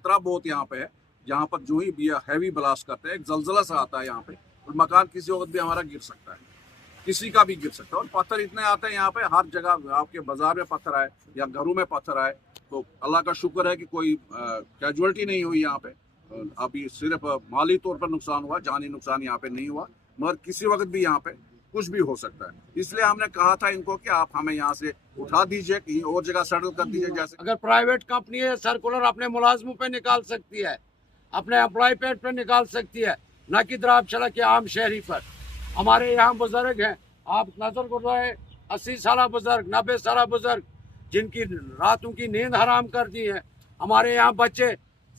खतरा बहुत यहाँ पे है। यहाँ पर जो ही भी हैवी ब्लास्ट करते हैं, एक जलजला सा आता है यहाँ पे, और मकान किसी वक्त भी हमारा गिर सकता है, किसी का भी गिर सकता है। और पत्थर इतने आते हैं यहाँ पे, हर जगह आपके बाजार में पत्थर आए या घरों में पत्थर आए, तो अल्लाह का शुक्र है कि कोई कैजुअलिटी नहीं हुई यहाँ पे। अभी सिर्फ माली तौर पर नुकसान हुआ, जानी नुकसान यहाँ पे नहीं हुआ, मगर किसी वक्त भी यहाँ पे कुछ भी हो सकता है। इसलिए हमने कहा था इनको कि आप हमें यहाँ से उठा दीजिए, कहीं और जगह सेटल कर दीजिए। जैसे अगर प्राइवेट कंपनी है, सर्कुलर अपने मुलाजमों पे निकाल सकती है, अपने एम्प्लॉय पे निकाल सकती है, न कि द्राबशाला के आम शहरी पर। हमारे यहाँ बुजुर्ग हैं, आप नजर गुजराए 80 साल बुजुर्ग, 90 साल बुजुर्ग, जिनकी रातों की नींद हराम कर दी है। हमारे यहाँ बच्चे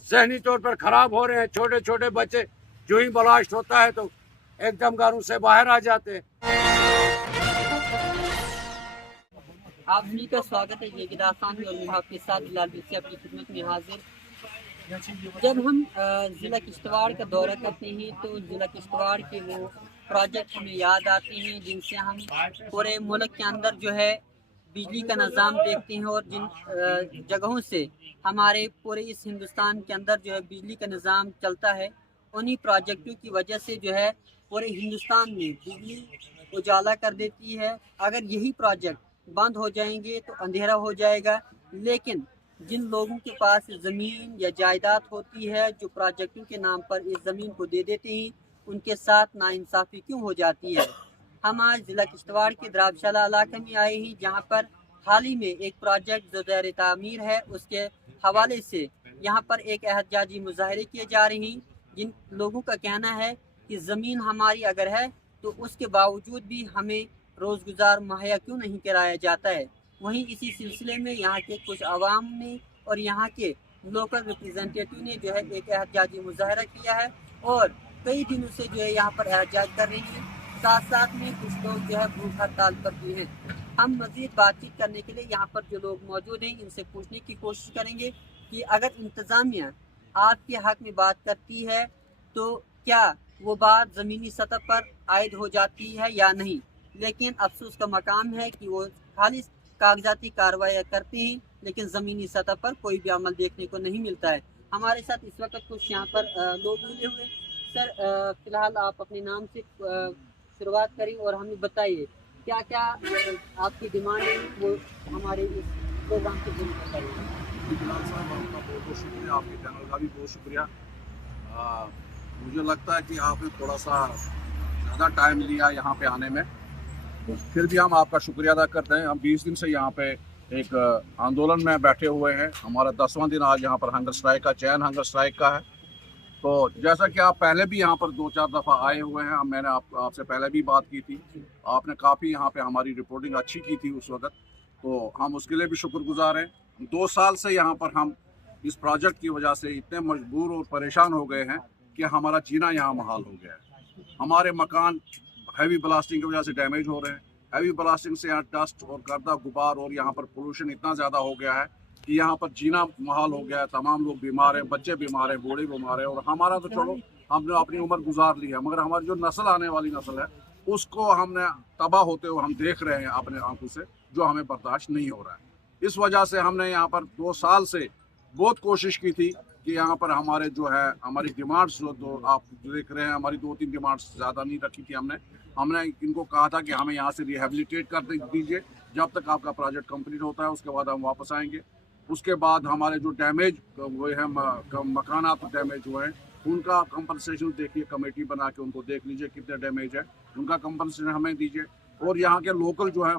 जहनी तौर पर खराब हो रहे हैं, छोटे छोटे बच्चे, जो ही ब्लास्ट होता है तो एकदम घरों से बाहर आ जाते हैं। आप सभी का स्वागत है। ये गिदासानी और मैं आपके साथ बिलाल से अपनी खिदमत में हाजिर। जब हम ज़िला किश्तवाड़ का दौरा करते हैं तो ज़िला किश्तवाड़ के वो प्रोजेक्ट हमें याद आते हैं जिनसे हम पूरे मुल्क के अंदर जो है बिजली का निज़ाम देखते हैं, और जिन जगहों से हमारे पूरे इस हिंदुस्तान के अंदर जो है बिजली का निज़ाम चलता है, उन्हीं प्रोजेक्टों की वजह से जो है पूरे हिंदुस्तान में बिजली उजाला कर देती है। अगर यही प्रोजेक्ट बंद हो जाएंगे तो अंधेरा हो जाएगा। लेकिन जिन लोगों के पास ज़मीन या जायदाद होती है, जो प्रोजेक्टों के नाम पर इस ज़मीन को दे देते हैं, उनके साथ नाइंसाफ़ी क्यों हो जाती है। हम आज ज़िला किश्तवाड़ के द्राबशाला इलाके में आए हैं, जहाँ पर हाल ही में एक प्रोजेक्ट जो ज़ैर तामीर है, उसके हवाले से यहाँ पर एक एहतजाजी मुजाहरे किए जा रहे हैं। जिन लोगों का कहना है कि ज़मीन हमारी अगर है तो उसके बावजूद भी हमें रोज़गुज़ार मुहैया क्यों नहीं कराया जाता है। वहीं इसी सिलसिले में यहाँ के कुछ आवाम ने और यहाँ के लोकल रिप्रेजेंटेटिव ने जो है एक एहतजाजी मुजाहरा किया है, और कई दिनों से जो है यहाँ पर एहतजाज कर रहे हैं। साथ साथ में कुछ लोग जो है भूख हड़ताल पर भी हैं। हम मज़ीद बातचीत करने के लिए यहाँ पर जो लोग मौजूद हैं, इनसे पूछने की कोशिश करेंगे कि अगर इंतज़ामिया आपके हक़ में बात करती है तो क्या वो बात ज़मीनी सतह पर आयद हो जाती है या नहीं। लेकिन अफसोस का मकाम है कि वो खाली कागजाती कार्रवाई करते हैं, लेकिन ज़मीनी सतह पर कोई भी अमल देखने को नहीं मिलता है। हमारे साथ इस वक्त कुछ यहाँ पर लोग मिले हुए। सर, फ़िलहाल आप अपने नाम से शुरुआत करें और हमें बताइए क्या क्या आपकी डिमांड है, वो हमारे इस प्रोग्राम के जरिए बताइए। बिलाल साहब, आपका बहुत बहुत शुक्रिया, आपके चैनल का भी बहुत शुक्रिया। मुझे लगता है कि आपने थोड़ा सा ज़्यादा टाइम लिया यहाँ पे आने में, फिर भी हम आपका शुक्रिया अदा करते हैं। हम 20 दिन से यहाँ पे एक आंदोलन में बैठे हुए हैं। हमारा 10वां दिन आज यहाँ पर हंगर स्ट्राइक का, चैन हंगर स्ट्राइक का है। तो जैसा कि आप पहले भी यहाँ पर 2-4 दफ़ा आए हुए हैं, मैंने आपसे पहले भी बात की थी, आपने काफ़ी यहाँ पे हमारी रिपोर्टिंग अच्छी की थी उस वक्त, तो हम उसके लिए भी शुक्रगुजार हैं। 2 साल से यहाँ पर हम इस प्रोजेक्ट की वजह से इतने मजबूर और परेशान हो गए हैं कि हमारा जीना यहाँ महाल हो गया है। हमारे मकान हैवी ब्लास्टिंग की वजह से डैमेज हो रहे हैं। हैवी ब्लास्टिंग से यहाँ डस्ट और गर्दा गुबार और यहाँ पर पोल्यूशन इतना ज़्यादा हो गया है कि यहाँ पर जीना महाल हो गया है। तमाम लोग बीमार हैं, बच्चे बीमार हैं, बूढ़े बीमार हैं। और हमारा तो चलो हमने अपनी उम्र गुजार ली है, मगर हमारी जो नस्ल आने वाली नस्ल है उसको हमने तबाह होते हुए हम देख रहे हैं अपने आंखों से, जो हमें बर्दाश्त नहीं हो रहा है। इस वजह से हमने यहाँ पर 2 साल से बहुत कोशिश की थी कि यहाँ पर हमारे जो है हमारी डिमांड्स जो आप देख रहे हैं, हमारी 2-3 डिमांड्स ज़्यादा नहीं रखी थी। हमने इनको कहा था कि हमें यहाँ से रिहेबिलिटेट कर दीजिए, जब तक आपका प्रोजेक्ट कंप्लीट होता है उसके बाद हम वापस आएंगे। उसके बाद हमारे जो डैमेज हुए हैं, मकानात डैमेज हुए हैं, उनका कंपनसेशन देखिए, कमेटी बना के उनको देख लीजिए कितने डैमेज है, उनका कंपनसेशन हमें दीजिए। और यहाँ के लोकल जो है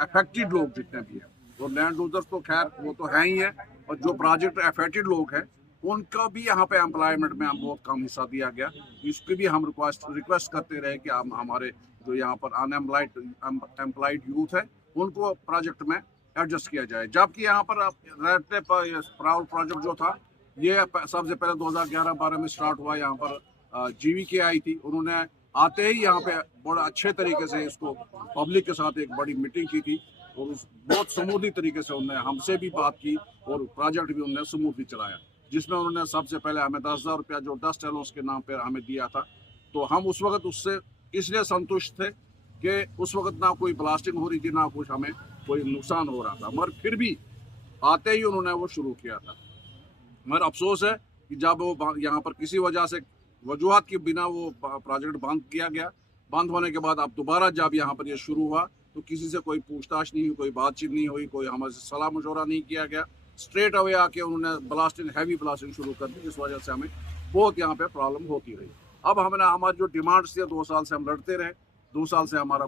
अफेक्टेड लोग जितने भी हैं, वो लैंड यूजर्स तो खैर वो तो है ही है, और जो प्रोजेक्ट अफेक्टेड लोग हैं उनका भी यहाँ पे एम्प्लॉयमेंट में बहुत कम हिस्सा दिया गया। इसकी भी हम रिक्वेस्ट करते रहे कि हम हमारे जो यहाँ पर अनएम्प्लॉयड यूथ है उनको प्रोजेक्ट में एडजस्ट किया जाए। जबकि यहाँ पर रहते प्राउड प्रोजेक्ट जो था, ये सबसे पहले 2011-12 में स्टार्ट हुआ। यहाँ पर जीवीके आई थी, उन्होंने आते ही यहाँ पे बड़ा अच्छे तरीके से इसको पब्लिक के साथ एक बड़ी मीटिंग की थी, और बहुत स्मूथली तरीके से उन्होंने हमसे भी बात की और प्रोजेक्ट भी उन्होंने स्मूथली चलाया, जिसमें उन्होंने सबसे पहले हमें 10,000 रुपया जो डस्ट एलोवेंस के नाम पर हमें दिया था। तो हम उस वक्त उससे इसलिए संतुष्ट थे कि उस वक्त ना कोई ब्लास्टिंग हो रही थी, ना कुछ हमें कोई नुकसान हो रहा था, मगर फिर भी आते ही उन्होंने वो शुरू किया था। मगर अफसोस है कि जब वो यहाँ पर किसी वजह से वजूहत के बिना वो प्रोजेक्ट बंद किया गया, बंद होने के बाद अब दोबारा जब यहाँ पर ये शुरू हुआ तो किसी से कोई पूछताछ नहीं हुई, कोई बातचीत नहीं हुई, कोई हमारे सलाह मशवरा नहीं किया गया। स्ट्रेट अवे आके उन्होंने ब्लास्टिंग, हैवी ब्लास्टिंग शुरू कर दी, इस वजह से हमें बहुत यहाँ पे प्रॉब्लम होती रही। अब हमने हमारी जो डिमांड्स थी 2 साल से हम लड़ते रहे, 2 साल से हमारा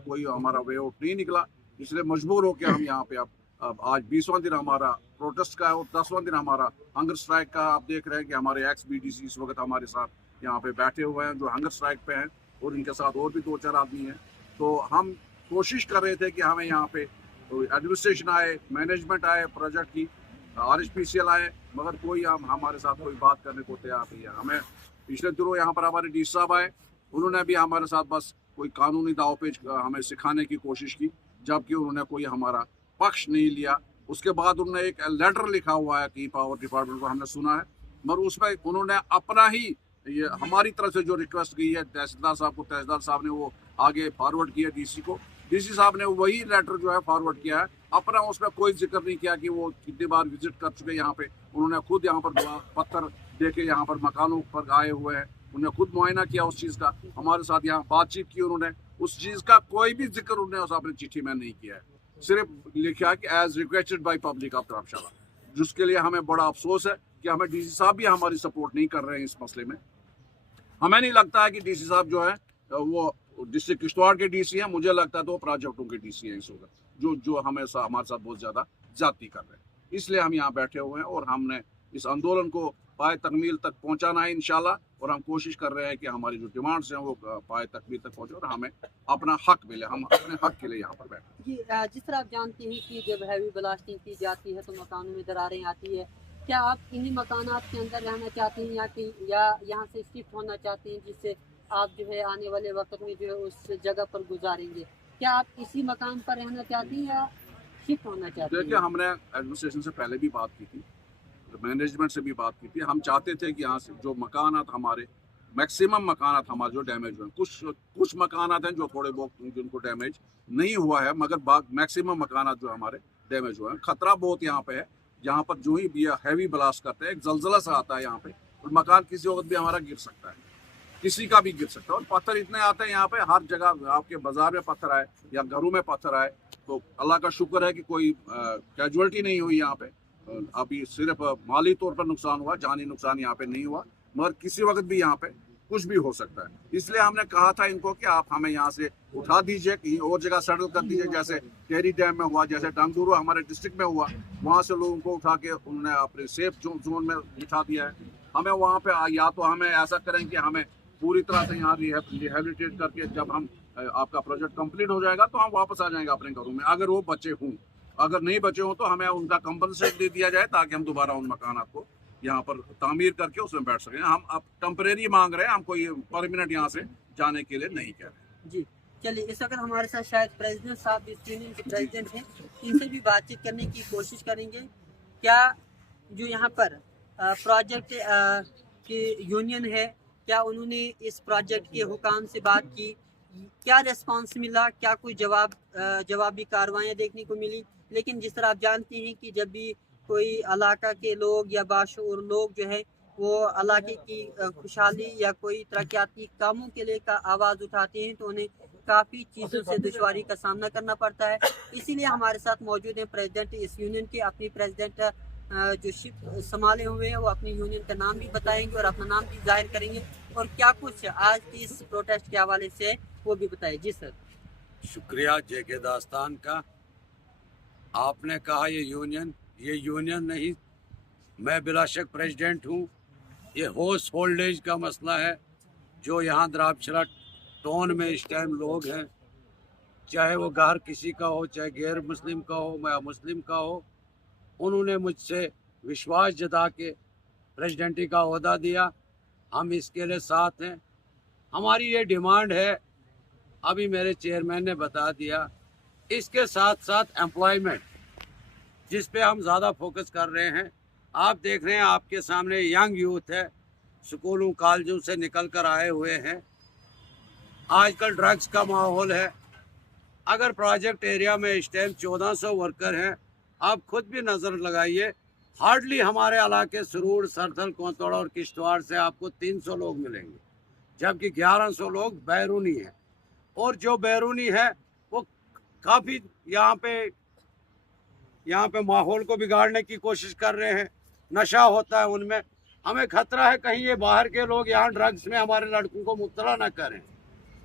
वे आउट नहीं निकला, इसलिए मजबूर होकर हम यहाँ पे अब आज 20वां दिन हमारा प्रोटेस्ट का है और 10वां दिन हमारा हंगर स्ट्राइक का। आप देख रहे हैं कि हमारे एक्स BDC इस वक्त हमारे साथ यहाँ पे बैठे हुए हैं जो हंगर स्ट्राइक पे हैं, और इनके साथ और भी 2-4 आदमी हैं। तो हम कोशिश कर रहे थे कि हमें यहाँ पे एडमिनिस्ट्रेशन आए, मैनेजमेंट आए, प्रोजेक्ट की RHPCL आए, मगर कोई हमारे साथ कोई बात करने को तैयार नहीं है। हमें पिछले दिनों यहाँ पर हमारे DC साहब आए, उन्होंने भी हमारे साथ बस कोई कानूनी दावपेच हमें सिखाने की कोशिश की, जबकि उन्होंने कोई हमारा पक्ष नहीं लिया। उसके बाद उन्होंने एक लेटर लिखा हुआ है कि पावर डिपार्टमेंट को, हमने सुना है, मगर उसमें उन्होंने अपना ही ये हमारी तरफ से जो रिक्वेस्ट की है तहसीलदार साहब को, तहसीलदार साहब ने वो आगे फॉरवर्ड किया DC को, DC साहब ने वही लेटर जो है फॉरवर्ड किया है। अपना उसमें कोई जिक्र नहीं किया कि वो कितनी बार विजिट कर चुके यहाँ पे। उन्होंने खुद यहाँ पर पत्थर देके यहाँ पर मकानों पर आए हुए हैं, उन्होंने खुद मुआयना किया उस चीज़ का, हमारे साथ यहाँ बातचीत की उन्होंने, उस चीज़ का कोई भी जिक्र उन्होंने उस अपनी चिट्ठी में नहीं किया है। सिर्फ लिखा कि as requested by public of Dharamshala, जिसके लिए हमें बड़ा अफसोस है कि हमें DC साहब भी हमारी सपोर्ट नहीं कर रहे हैं इस मसले में। हमें नहीं लगता है कि DC साहब जो है वो डिस्ट्रिक्ट किश्तवाड़ के DC हैं, मुझे लगता है तो प्रोजेक्टों के DC हैं इस वक्त, जो हमारे साथ बहुत ज़्यादा ज्यादती कर रहे हैं। इसलिए हम यहाँ बैठे हुए हैं और हमने इस आंदोलन को पाए तकमील तक पहुँचाना है इंशाल्लाह, और हम कोशिश कर रहे हैं कि हमारी जो डिमांड्स हैं वो पाए तकमील तक पहुँचे और हमें अपना हक मिले, हम अपने हक के लिए यहाँ पर बैठे। जी, जिस तरह आप जानते हैं कि जब हैवी ब्लास्टिंग की जाती है तो मकानों में दरारें आती है, क्या आप इन्हीं मकानात के अंदर रहना चाहते हैं या यहाँ से शिफ्ट होना चाहते हैं, जिससे आप जो है आने वाले वक्त में जो है उस जगह पर गुजारेंगे? क्या आप इसी मकान पर रहना चाहते हैं या शिफ्ट होना चाहते हैं? देखिए, हमने एडमिनिस्ट्रेशन से पहले भी बात की थी, मैनेजमेंट से भी बात की थी। हम चाहते थे कि यहाँ से जो मकानात हमारे, मैक्सिमम मकानात हमारे जो डैमेज हुए, कुछ मकानात हैं जो थोड़े बहुत जिनको डैमेज नहीं हुआ है, मगर मैक्सिमम मकानात जो हमारे डैमेज हुए हैं। खतरा बहुत यहाँ पे है, यहाँ पर जो ही भी हैवी ब्लास्ट करते हैं, एक जलजला सा आता है यहाँ पे, और मकान किसी वक्त भी हमारा गिर सकता है, किसी का भी गिर सकता है। और पत्थर इतने आते हैं यहाँ पे, हर जगह आपके बाजार में पत्थर आए या घरों में पत्थर आए, तो अल्लाह का शुक्र है कि कोई कैजुअलिटी नहीं हुई यहाँ पे। अभी सिर्फ माली तौर पर नुकसान हुआ, जानी नुकसान यहाँ पे नहीं हुआ, मगर किसी वक्त भी यहाँ पे कुछ भी हो सकता है। इसलिए हमने कहा था इनको कि आप हमें यहाँ से उठा दीजिए, कहीं और जगह सेटल कर दीजिए, जैसे टेहरी डैम में हुआ, जैसे टंगदूरू हमारे डिस्ट्रिक्ट में हुआ, वहाँ से लोगों को उठा के उन्होंने अपने सेफ जोन में बिठा दिया है। हमें वहाँ पे या तो हमें ऐसा करें कि हमें पूरी तरह से यहाँ रिहेबिलिटेट करके जब हम आपका प्रोजेक्ट कंप्लीट हो जाएगा तो हम वापस आ जाएंगे अपने घरों में, अगर वो बचे हों। अगर नहीं बचे हों तो हमें उनका कंपनसेट दे दिया जाए, ताकि हम दोबारा उन मकानात को यहाँ पर तामीर करके उसमें बैठ सकें। हम अब टेम्परेरी मांग रहे हैं, हम कोई परमानेंट यहाँ से जाने के लिए नहीं कह रहे। जी, चलिए, इस वक्त हमारे साथ शायद प्रेसिडेंट साहब इस यूनियन के प्रेसिडेंट हैं, इनसे भी बातचीत करने की कोशिश करेंगे। क्या जो यहाँ पर प्रोजेक्ट की यूनियन है, क्या उन्होंने इस प्रोजेक्ट के हुकाम से बात की, क्या रिस्पांस मिला, क्या कोई जवाबी कार्रवाइयाँ देखने को मिली? लेकिन जिस तरह आप जानते हैं कि जब भी कोई इलाका के लोग या बाशऊर लोग जो है वो इलाके की खुशहाली या कोई तरक्याती कामों के लिए का आवाज़ उठाते हैं, तो उन्हें काफ़ी चीज़ों से दुश्वारी का सामना करना पड़ता है। इसीलिए हमारे साथ मौजूद हैं प्रेसिडेंट इस यूनियन के। अपनी प्रेसिडेंट जो शिप संभाले हुए हैं वो अपनी यूनियन का नाम भी बताएंगे और अपना नाम भी जाहिर करेंगे, और क्या कुछ आज की इस प्रोटेस्ट के हवाले से वो भी बताएं। जी सर। शुक्रिया JK दास्तान का। आपने कहा ये यूनियन नहीं, मैं बिलाशक प्रेसिडेंट हूँ। ये हाउस होल्डेज का मसला है जो यहाँ द्राबशाला टाउन में इस टाइम लोग हैं, चाहे वो घर किसी का हो, चाहे गैर मुस्लिम का हो या मुस्लिम का हो, उन्होंने मुझसे विश्वास जता के प्रेसिडेंटी का ओहदा दिया। हम इसके लिए साथ हैं। हमारी ये डिमांड है, अभी मेरे चेयरमैन ने बता दिया। इसके साथ साथ एम्प्लॉयमेंट, जिस पे हम ज़्यादा फोकस कर रहे हैं। आप देख रहे हैं आपके सामने यंग यूथ है, स्कूलों कॉलेजों से निकल कर आए हुए हैं। आजकल ड्रग्स का माहौल है। अगर प्रोजेक्ट एरिया में इस टाइम 1400 वर्कर हैं, आप खुद भी नज़र लगाइए, हार्डली हमारे इलाके सरूर, सरथल, कोतवाड़ा और किश्तवाड़ से आपको 300 लोग मिलेंगे, जबकि 1100 लोग बैरूनी हैं। और जो बैरूनी है वो काफ़ी यहाँ पे माहौल को बिगाड़ने की कोशिश कर रहे हैं, नशा होता है उनमें। हमें खतरा है कहीं ये बाहर के लोग यहाँ ड्रग्स में हमारे लड़कों को मुब्तला न करें।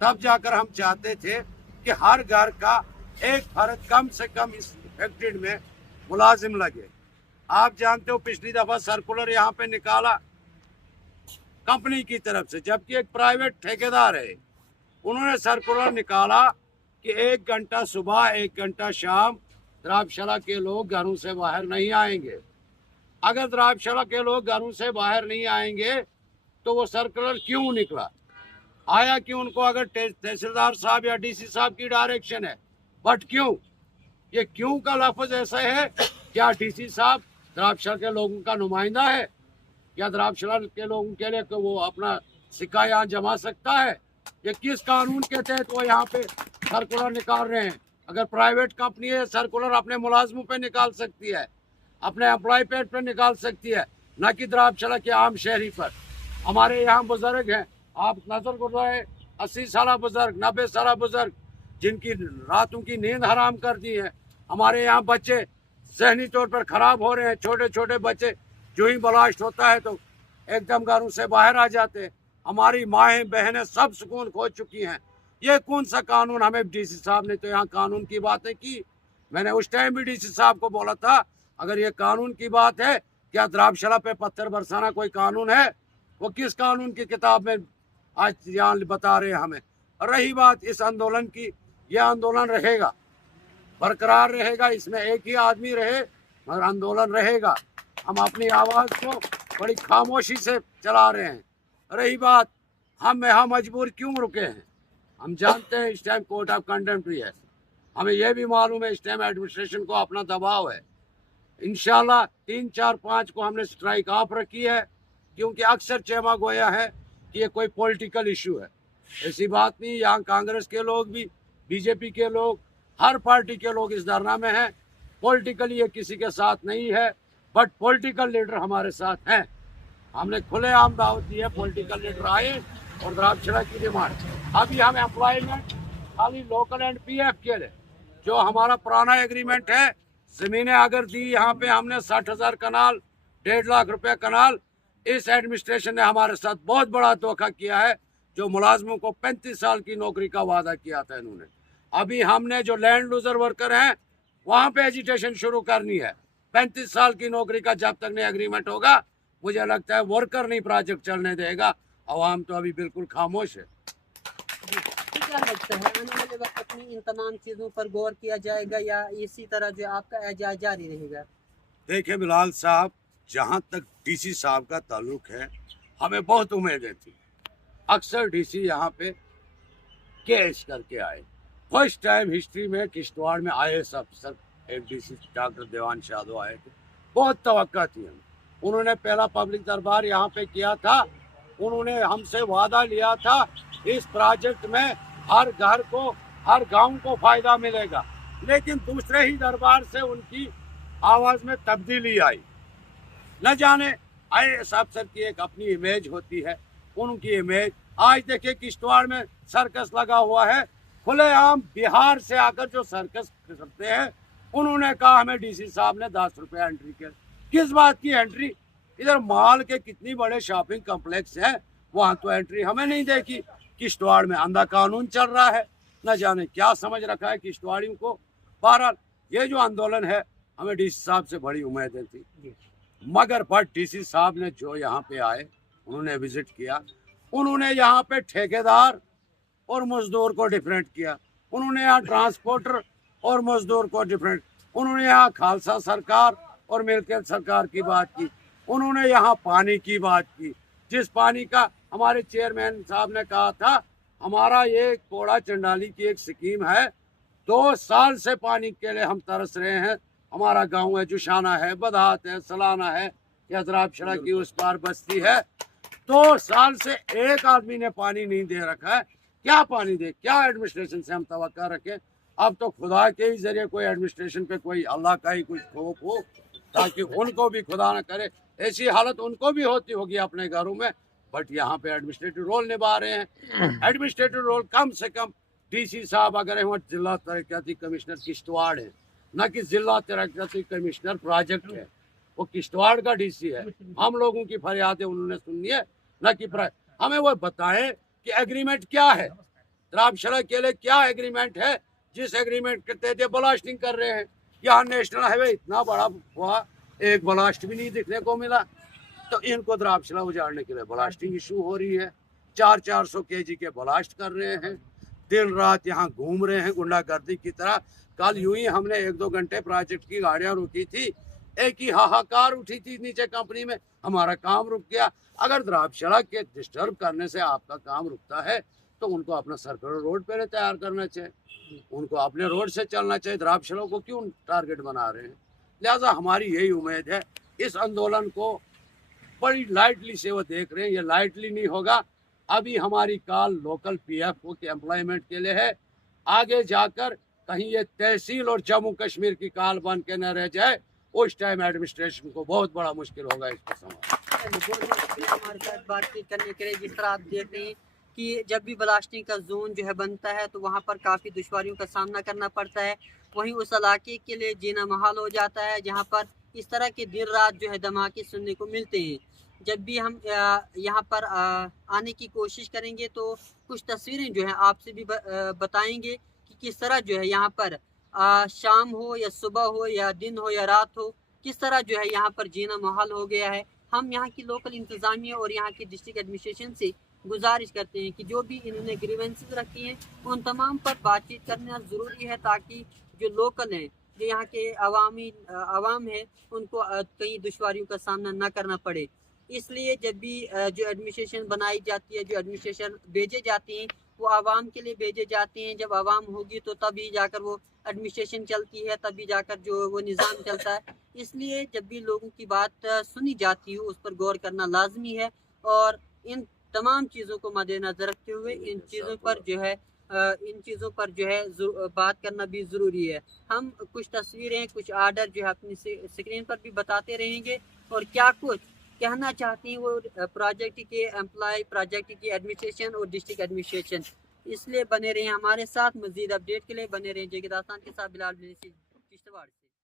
तब जाकर हम चाहते थे कि हर घर का एक फर्द कम से कम इस फैक्ट्री में मुलाजिम लगे। आप जानते हो पिछली दफा सर्कुलर यहाँ पे निकाला कंपनी की तरफ से, जबकि एक प्राइवेट ठेकेदार है, उन्होंने सर्कुलर निकाला कि 1 घंटा सुबह 1 घंटा शाम द्राबशाला के लोग घरों से बाहर नहीं आएंगे। अगर द्राबशाला के लोग घरों से बाहर नहीं आएंगे तो वो सर्कुलर क्यों निकला? आया कि उनको अगर तहसीलदार साहब या डीसी साहब की डायरेक्शन है, बट क्यों? ये क्यों का लफ्ज ऐसा है? क्या डीसी साहब द्राबशाला के लोगों का नुमाइंदा है? या द्राबशाला के लोगों के लिए वो अपना सिक्का यहाँ जमा सकता है? ये किस कानून के तहत वो यहाँ पे सर्कुलर निकाल रहे हैं? अगर प्राइवेट कंपनी है, सर्कुलर अपने मुलाजमों पे निकाल सकती है, अपने एम्प्लॉय पेड पे निकाल सकती है, न कि द्राबशाला के आम शहरी पर। हमारे यहाँ बुजुर्ग हैं, आप नजर गुजराए 80 साल बुजुर्ग, 90 साल बुजुर्ग, जिनकी रातों की नींद हराम कर दी है। हमारे यहाँ बच्चे जहनी तौर पर खराब हो रहे हैं, छोटे छोटे बच्चे जो ही ब्लास्ट होता है तो एकदम घरों से बाहर आ जाते हैं। हमारी माएँ बहनें सब सुकून खो चुकी हैं। ये कौन सा कानून? हमें डीसी साहब ने तो यहाँ कानून की बातें की। मैंने उस टाइम भी डीसी साहब को बोला था, अगर ये कानून की बात है, क्या द्राबशाला पे पत्थर बरसाना कोई कानून है? वो किस कानून की किताब में आज यहाँ बता रहे हैं हमें? रही बात इस आंदोलन की, यह आंदोलन रहेगा, बरकरार रहेगा, इसमें एक ही आदमी रहे मगर आंदोलन रहेगा। हम अपनी आवाज़ को बड़ी खामोशी से चला रहे हैं। रही बात हम यहाँ मजबूर क्यों रुके हैं, हम जानते हैं इस टाइम कोर्ट ऑफ कंटेम्प्ट भी है, हमें यह भी मालूम है इस टाइम एडमिनिस्ट्रेशन को अपना दबाव है। इंशाल्लाह 3, 4, 5 को हमने स्ट्राइक ऑफ रखी है, क्योंकि अक्सर चेमा गोया है कि ये कोई पॉलिटिकल इशू है। ऐसी बात नहीं, यहाँ कांग्रेस के लोग भी, बीजेपी के लोग, हर पार्टी के लोग इस धरना में हैं। पॉलिटिकली ये किसी के साथ नहीं है, बट पॉलिटिकल लीडर हमारे साथ हैं। हमने खुलेआम दावत दी है, पॉलिटिकल लीडर आए और द्राबशाला की डिमांड। अभी हम एम्प्लॉयमेंट खाली लोकल एंड पीएफ के लिए, जो हमारा पुराना एग्रीमेंट है, ज़मीनें अगर दी यहाँ पे हमने 60,000 कनाल, 1.5 लाख रुपया कनाल, इस एडमिनिस्ट्रेशन ने हमारे साथ बहुत बड़ा धोखा किया है। जो मुलाजमों को 35 साल की नौकरी का वादा किया था इन्होंने। अभी हमने जो लैंड लूजर वर्कर हैं वहाँ पे एजिटेशन शुरू करनी है। 35 साल की नौकरी का जब तक नहीं एग्रीमेंट होगा, मुझे लगता है वर्कर नहीं प्रोजेक्ट चलने देगा। अवाम तो अभी बिल्कुल खामोश है। क्या लगता है आने वाले वक्त अपनी इन तमाम चीज़ों पर गौर किया जाएगा या इसी तरह जो आपका एहतजाज जारी रहेगा? देखिए बिलाल साहब, जहाँ तक डीसी साहब का ताल्लुक है, हमें बहुत उम्मीदें थी। अक्सर डीसी यहाँ पे केस करके आए। फर्स्ट टाइम हिस्ट्री में किश्तवाड़ में IAS अफसर एक डीसी डॉक्टर देवान यादव आए थे, बहुत तवक्का थी हमें। उन्होंने पहला पब्लिक दरबार यहाँ पे किया था। उन्होंने हमसे वादा लिया था इस प्रोजेक्ट में हर घर को, हर गांव को फायदा मिलेगा। लेकिन दूसरे ही दरबार से उनकी आवाज़ में तब्दीली आई। न जाने IAS अफसर की एक अपनी इमेज होती है, उनकी इमेज। आज देखिए किश्तवाड़ में सर्कस लगा हुआ है, खुलेआम बिहार से आकर जो सर्कस करते हैं, उन्होंने कहा हमें डीसी साहब ने 10 रुपये एंट्री के। किस बात की एंट्री? इधर माल के कितनी बड़े शॉपिंग कम्प्लेक्स हैं, वहाँ तो एंट्री हमें नहीं देखी। किश्तवाड़ में अंधा कानून चल रहा है, न जाने क्या समझ रखा है किश्तवाड़ियों को। बहरहाल ये जो आंदोलन है, हमें डीसी साहब से बड़ी उम्मीदें थी, मगर बट डीसी साहब ने जो यहाँ पे आए, उन्होंने विजिट किया, उन्होंने यहाँ पे ठेकेदार और मजदूर को डिफरेंट किया। उन्होंने यहाँ ट्रांसपोर्टर और मजदूर को डिफरेंट, उन्होंने यहाँ खालसा सरकार और मिल्कियत सरकार की बात की। उन्होंने यहाँ पानी की बात की, जिस पानी का हमारे चेयरमैन साहब ने कहा था, हमारा ये कोड़ा चंडाली की एक स्कीम है, 2 साल से पानी के लिए हम तरस रहे हैं। हमारा गांव है, जुशाना है, बदहात है, सलाना है, या द्राबशाला की उस पार बस्ती है। 2 साल से एक आदमी ने पानी नहीं दे रखा है। क्या पानी दे? क्या एडमिनिस्ट्रेशन से हम तवक्का रखें? अब तो खुदा के ही जरिए कोई एडमिनिस्ट्रेशन पे कोई अल्लाह का ही कुछ खौफ हो। ताकि उनको भी खुदा न करे ऐसी हालत उनको भी होती होगी अपने घरों में। बट यहाँ पे एडमिनिस्ट्रेटिव रोल निभा रहे हैं। एडमिनिस्ट्रेटिव रोल कम से कम डीसी साहब अगर हैं वो जिला तरक्याती कमिश्नर किश्तवाड़ है, न कि जिला तरक्याती कमिश्नर प्रोजेक्ट है। वो किश्तवाड़ का डीसी है। हम लोगों की फरियादें उन्होंने सुननी है, न कि हमें वो बताएं कि एग्रीमेंट क्या है, द्राबशाला के लिए क्या एग्रीमेंट है जिस एग्रीमेंट के तहत ब्लास्टिंग कर रहे हैं। यहाँ नेशनल हाईवे इतना बड़ा हुआ, एक ब्लास्ट भी नहीं दिखने को मिला। तो इनको द्राबशाला उजाड़ने के लिए ब्लास्टिंग इशू हो रही है। 400 केजी के ब्लास्ट कर रहे हैं, दिन रात यहाँ घूम रहे हैं गुंडागर्दी की तरह। कल यूं ही हमने 1-2 घंटे प्रोजेक्ट की गाड़ियां रुकी थी, एक ही हाहाकार उठी थी नीचे कंपनी में, हमारा काम रुक गया। अगर द्राबशाला के डिस्टर्ब करने से आपका काम रुकता है तो उनको अपना सर्कुलर रोड पहले तैयार करना चाहिए, उनको अपने रोड से चलना चाहिए। द्राबशाला को क्यों टारगेट बना रहे हैं? लिहाजा हमारी यही उम्मीद है, इस आंदोलन को बड़ी लाइटली से वो देख रहे हैं, ये लाइटली नहीं होगा। अभी हमारी कॉल लोकल पीएफओ के एम्प्लॉयमेंट के लिए है, आगे जाकर कहीं ये तहसील और जम्मू कश्मीर की कॉल बन के न रह जाए, उस टाइम एडमिनिस्ट्रेशन को बहुत बड़ा मुश्किल होगा इसको संभालना। हमारे साथ बातचीत करने के लिए जिस तरह आप देख रहे हैं कि जब भी ब्लास्टिंग का जोन जो है बनता है तो वहाँ पर काफ़ी दुश्वारियों का सामना करना पड़ता है। वहीं उस इलाके के लिए जीना महाल हो जाता है जहाँ पर इस तरह के दिन रात जो है धमाके सुनने को मिलते हैं। जब भी हम यहाँ पर आने की कोशिश करेंगे तो कुछ तस्वीरें जो है आपसे भी बताएंगे कि किस तरह जो है यहाँ पर शाम हो या सुबह हो या दिन हो या रात हो, किस तरह जो है यहाँ पर जीना महाल हो गया है। हम यहाँ की लोकल इंतज़ामिया और यहाँ की डिस्ट्रिक्ट एडमिनिस्ट्रेशन से गुजारिश करते हैं कि जो भी इन्होंने ग्रीवेंसेस रखी हैं उन तमाम पर बातचीत करना ज़रूरी है, ताकि जो लोकल हैं, जो यहाँ के आवाम है, उनको कई दुश्वारियों का सामना ना करना पड़े। इसलिए जब भी जो एडमिनिस्ट्रेशन बनाई जाती है, जो एडमिनिस्ट्रेशन भेजे जाती हैं, वो आवाम के लिए भेजे जाते हैं। जब आवाम होगी तो तभी जाकर वो एडमिनिस्ट्रेशन चलती है, तभी जाकर जो वो निज़ाम चलता है। इसलिए जब भी लोगों की बात सुनी जाती है उस पर गौर करना लाजमी है, और इन तमाम चीज़ों को मद्देनज़र रखते हुए इन चीज़ों पर जो है बात करना भी ज़रूरी है। हम कुछ तस्वीरें, कुछ आर्डर जो है अपनी स्क्रीन पर भी बताते रहेंगे, और क्या कुछ कहना चाहती हैं वो प्रोजेक्ट के एम्प्लॉय, प्रोजेक्ट की एडमिनिस्ट्रेशन और डिस्ट्रिक्ट एडमिनिस्ट्रेशन। इसलिए बने रहें हमारे साथ। मज़ीद अपडेट के लिए बने रहें जय के दास्तान के साथ। बिलाल।